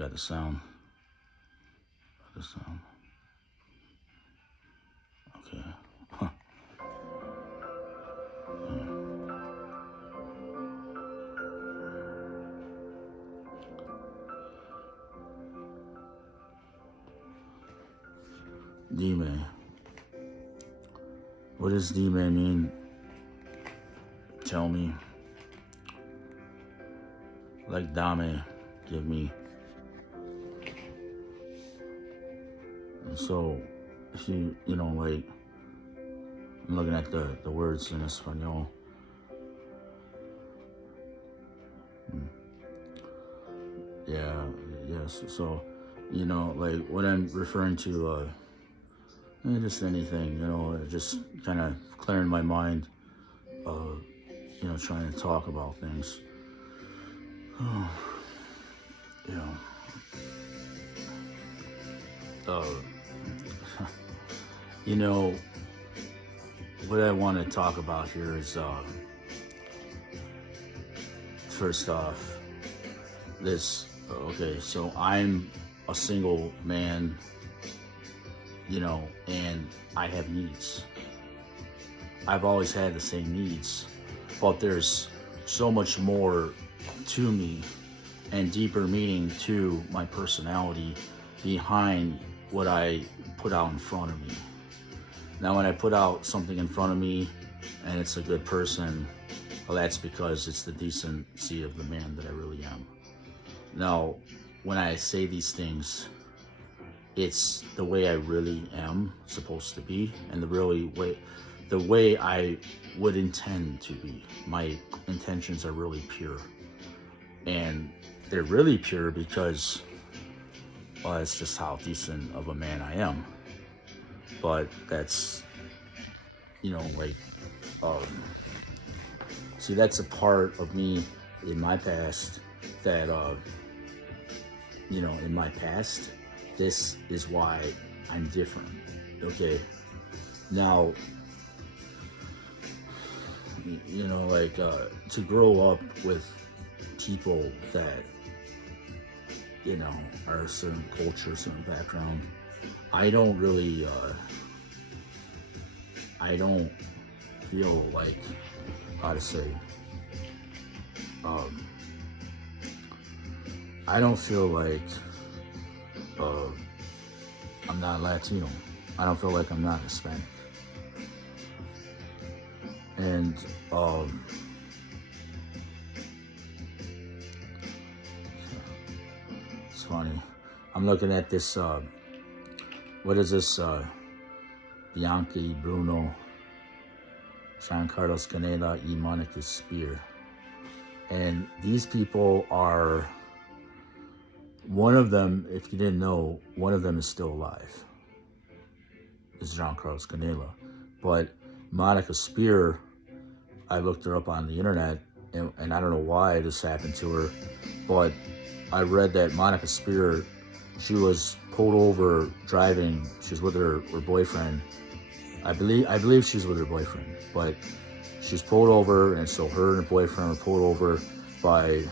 Got the sound. The sound. Okay. Huh. D-Man. What does D-Man mean? Tell me. Like Dame, give me. And so, if you know, like, I'm looking at the words in Espanol. Yeah, yes. So, you know, like what I'm referring to, just anything, you know, just kind of clearing my mind, you know, trying to talk about things. You know, you know, what I want to talk about here is, first off, this, okay, so I'm a single man, you know, and I have needs. I've always had the same needs, but there's so much more to me and deeper meaning to my personality behind what I put out in front of me. Now, when I put out something in front of me and it's a good person, well, that's because it's the decency of the man that I really am. Now, when I say these things, it's the way I really am supposed to be, and the way I would intend to be. My intentions are really pure, and they're really pure because, well, it's just how decent of a man I am. But that's, you know, like, see, that's a part of me in my past that, you know, in my past, this is why I'm different. Okay. Now, you know, like, to grow up with people that, you know, are a certain culture, certain background, I don't really, I don't feel like, how to say, I don't feel like, I'm not Latino. I don't feel like I'm not Hispanic. And, it's funny. I'm looking at this, what is this, Bianchi, Bruno, Giancarlo Canela, y Monica Spear. And these people are, one of them, if you didn't know, one of them is still alive. Is Giancarlo Canela. But Monica Spear, I looked her up on the internet, and I don't know why this happened to her, but I read that Monica Spear, she was pulled over driving. She was with her boyfriend. I believe she's with her boyfriend, but she's pulled over, and so her and her boyfriend were pulled over by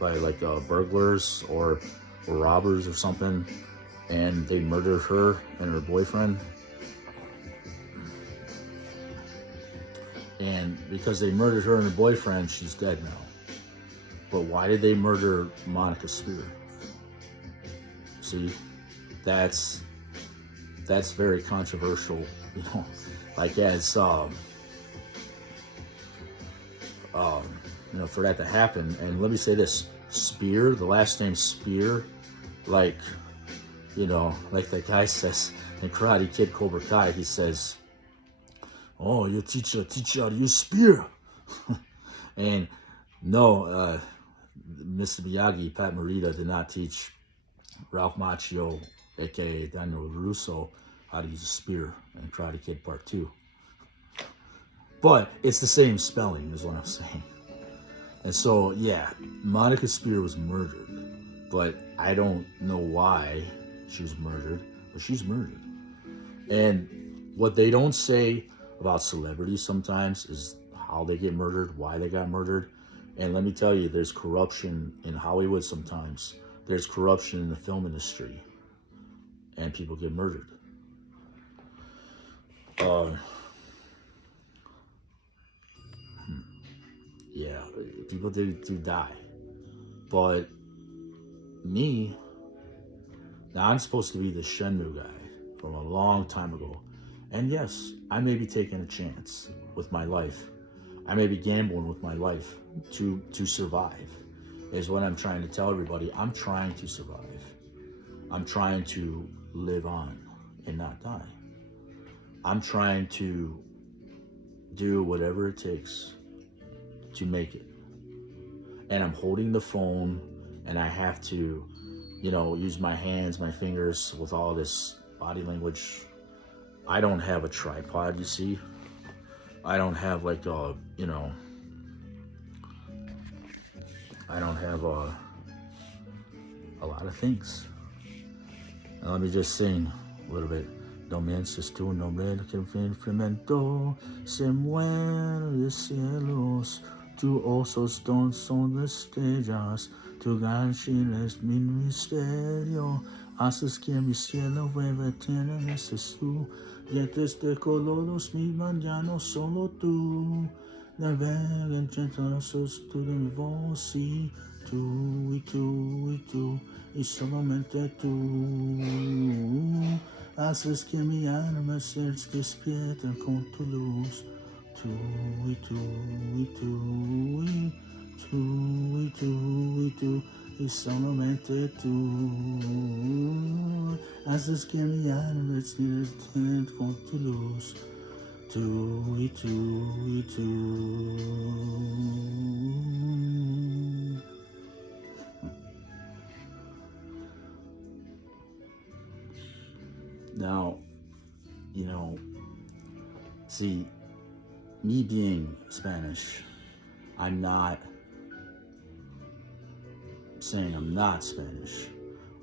like burglars or robbers or something, and they murdered her and her boyfriend. And because they murdered her and her boyfriend, she's dead now. But why did they murder Monica Spear? See, that's very controversial, you know. Like, as you know, for that to happen. And let me say this: Spear, the last name Spear, like, you know, like the guy says in Karate Kid Cobra Kai, he says, "Oh, your teacher teach you how to use spear." And no, Mr. Miyagi, Pat Morita, did not teach Ralph Macchio, aka Daniel Russo, how to use a spear in Karate Kid Part 2. But it's the same spelling, is what I'm saying. And so, yeah, Monica Spear was murdered, but I don't know why she was murdered, but she's murdered. And what they don't say about celebrities sometimes is how they get murdered, why they got murdered. And let me tell you, there's corruption in Hollywood sometimes there's corruption in the film industry, and people get murdered. Yeah, people do die. But me, now I'm supposed to be the Shenmue guy from a long time ago. And yes, I may be taking a chance with my life. I may be gambling with my life to survive, is what I'm trying to tell everybody. I'm trying to survive. I'm trying to live on and not die. I'm trying to do whatever it takes to make it. And I'm holding the phone, and I have to, use my hands, my fingers with all this body language. I don't have a tripod, you see. I don't have like I don't have a lot of things. Now let me just sing a little bit. No mienses tú, no me que inflamento, se mueren los cielos, tus osos son las estrellas, tu ganchín es mi misterio, haces que mi cielo vuelva tiene Jesús, dientes de coloros mis mañanos solo tú, navega entre todos tú de mi voz y tú, y solamente tú. Haces que mi alma se despierte con tu luz. Tú y tú y tú y tú y tú y tú y solamente tú. Haces que mi alma se despierte con tu luz. Tú y tú y tú. Now, see, me being Spanish, I'm not saying I'm not Spanish.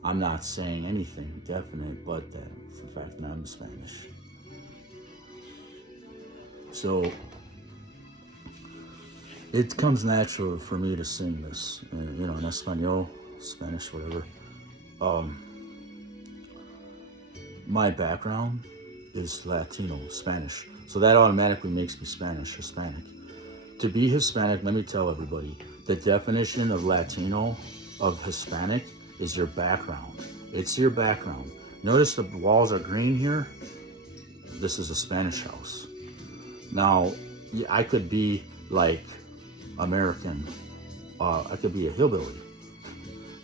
I'm not saying anything definite but that the fact that I'm Spanish. So, it comes natural for me to sing this, in Espanol, Spanish, whatever. My background is Latino, Spanish. So that automatically makes me Hispanic. To be Hispanic, let me tell everybody, the definition of Latino, of Hispanic, is your background. It's your background. Notice the walls are green here? This is a Spanish house. Now, I could be like American. I could be a hillbilly.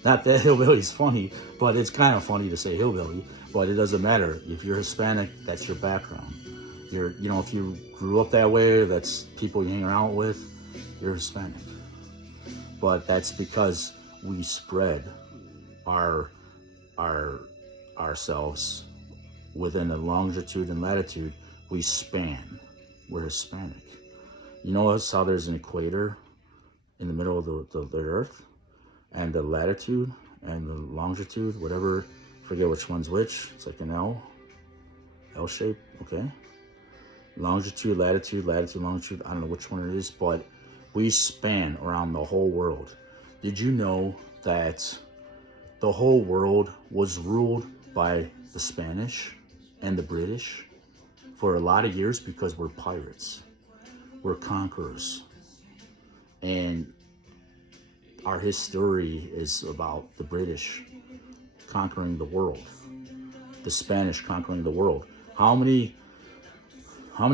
Not that hillbilly is funny, but it's kind of funny to say hillbilly. But it doesn't matter. If you're Hispanic, that's your background. If you grew up that way, that's people you hang around with, you're Hispanic. But that's because we spread ourselves within the longitude and latitude. We span. We're Hispanic. You notice how there's an equator in the middle of the earth, and the latitude and the longitude, whatever. Forget which one's which. It's like an L shape, okay? Longitude, latitude, longitude. I don't know which one it is, but we span around the whole world. Did you know that the whole world was ruled by the Spanish and the British for a lot of years because we're pirates? We're conquerors. And our history is about the British conquering the world, the Spanish conquering the world. How many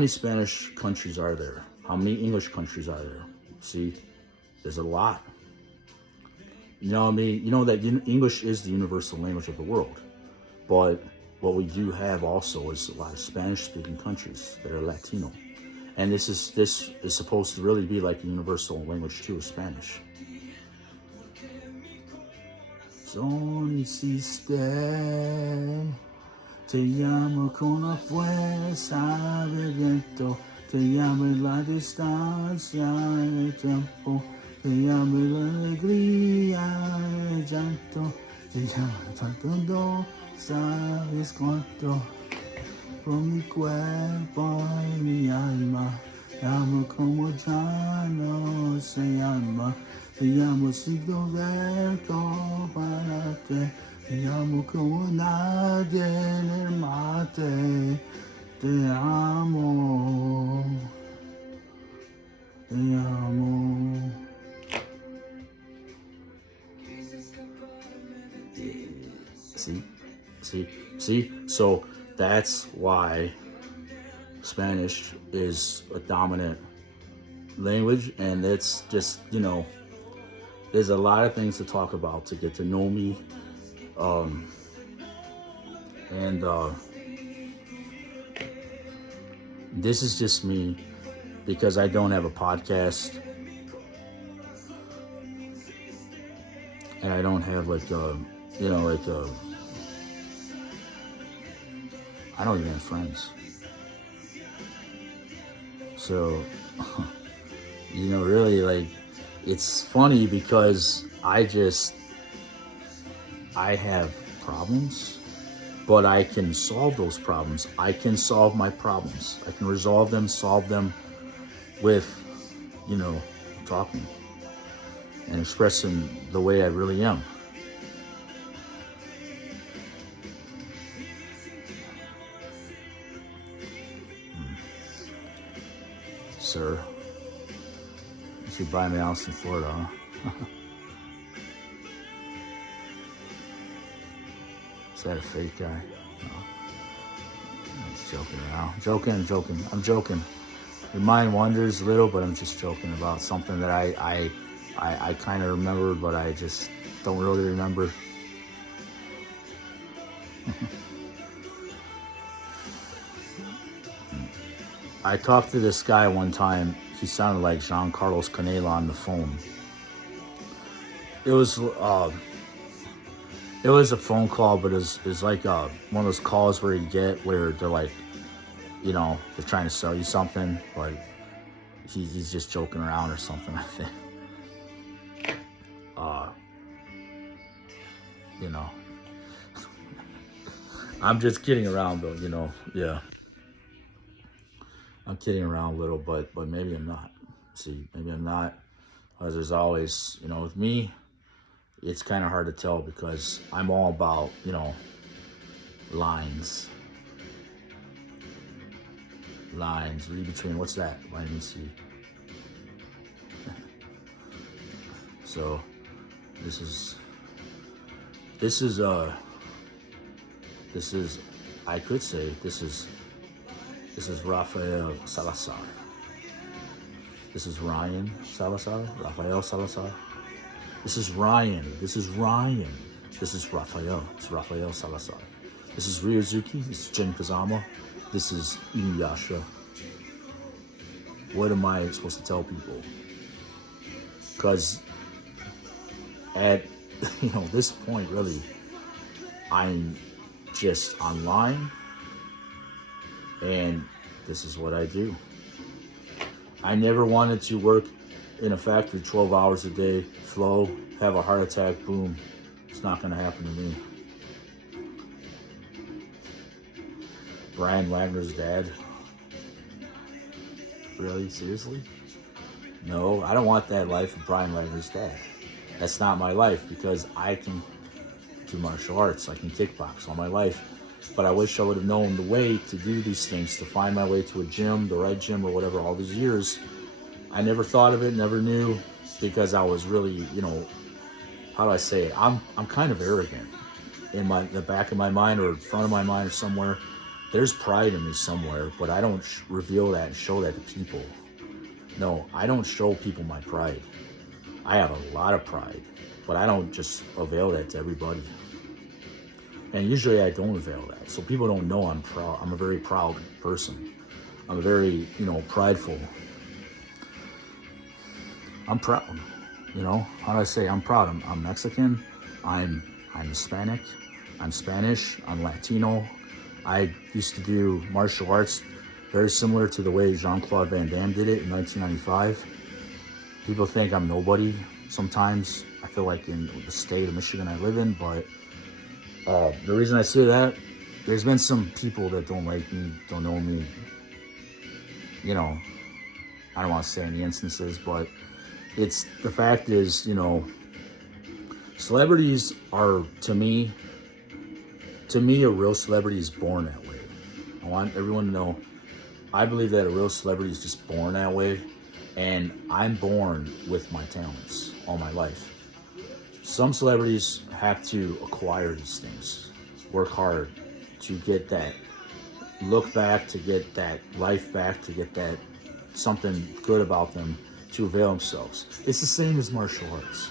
Spanish countries are there? How many English countries are there? See, there's a lot. You know that English is the universal language of the world, but what we do have also is a lot of Spanish-speaking countries that are Latino, and this is supposed to really be like a universal language too, Spanish. Son hiciste, te llamo con la fuerza del viento, te llamo en la distancia el tiempo, te llamo en la alegría el llanto, te llamo tanto, sabes cuánto, con mi cuerpo y mi alma, llamo como ya no se llama. Te amo si dov'erto parate. Te amo come nadie nel mate. Te amo. Te amo. See? So that's why Spanish is a dominant language, and it's just, there's a lot of things to talk about to get to know me. And this is just me because I don't have a podcast. And I don't have I don't even have friends. So, really, it's funny because I have problems, but I can solve those problems. I can solve my problems. I can resolve them, solve them with, talking and expressing the way I really am. Sir, you should buy me a house in Florida, huh? Is that a fake guy? No. I'm just joking around. I'm joking. Your mind wanders a little, but I'm just joking about something that I kind of remember, but I just don't really remember. I talked to this guy one time. He sounded like Giancarlo Canela on the phone. It was a phone call, but it was like one of those calls where you get where they're like, they're trying to sell you something, but he's just joking around or something, I think. I'm just kidding around though, yeah. I'm kidding around a little, but maybe I'm not. See, maybe I'm not. Because there's always, with me, it's kind of hard to tell because I'm all about, lines. Lines, read between, what's that? Vitamin C. So, this is, I could say, this is Rafael Salazar. This is Ryan Salazar. Rafael Salazar. This is Ryan. This is Ryan. This is Rafael. It's Rafael Salazar. This is Ryozuki. This is Jin Kazama. This is Inuyasha. What am I supposed to tell people? Because at this point, really, I'm just online. And this is what I do. I never wanted to work in a factory 12 hours a day, flow, have a heart attack, boom. It's not going to happen to me. Brian Wagner's dad. Really? Seriously? No, I don't want that life of Brian Wagner's dad. That's not my life because I can do martial arts. I can kickbox all my life. But I wish I would have known the way to do these things, to find my way to a gym, the right gym or whatever, all these years. I never thought of it, never knew, because I was really, how do I say it? I'm kind of arrogant in the back of my mind or front of my mind or somewhere. There's pride in me somewhere, but I don't reveal that and show that to people. No, I don't show people my pride. I have a lot of pride, but I don't just avail that to everybody. And usually I don't avail that. So people don't know I'm proud. I'm a very proud person. I'm a very, prideful. I'm proud. How do I say? I'm proud. I'm Mexican. I'm Hispanic. I'm Spanish. I'm Latino. I used to do martial arts very similar to the way Jean-Claude Van Damme did it in 1995. People think I'm nobody sometimes. I feel like in the state of Michigan I live in, but the reason I say that, there's been some people that don't like me, don't know me. I don't want to say any instances, but it's the fact is, celebrities are, to me, a real celebrity is born that way. I want everyone to know, I believe that a real celebrity is just born that way, and I'm born with my talents all my life. Some celebrities have to acquire these things, work hard to get that look back, to get that life back, to get that something good about them, to avail themselves. It's the same as martial arts.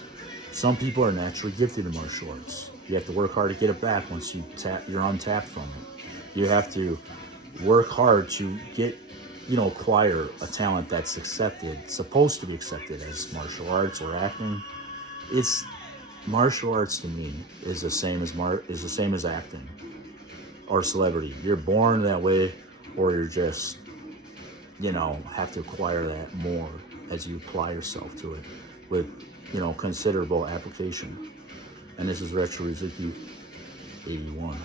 Some people are naturally gifted in martial arts. You have to work hard to get it back once you're untapped from it. You have to work hard to acquire a talent that's supposed to be accepted as martial arts or acting. It's martial arts to me is the same as acting or celebrity. You're born that way, or you're just have to acquire that more as you apply yourself to it with considerable application. And this is Retro Rizuki 81.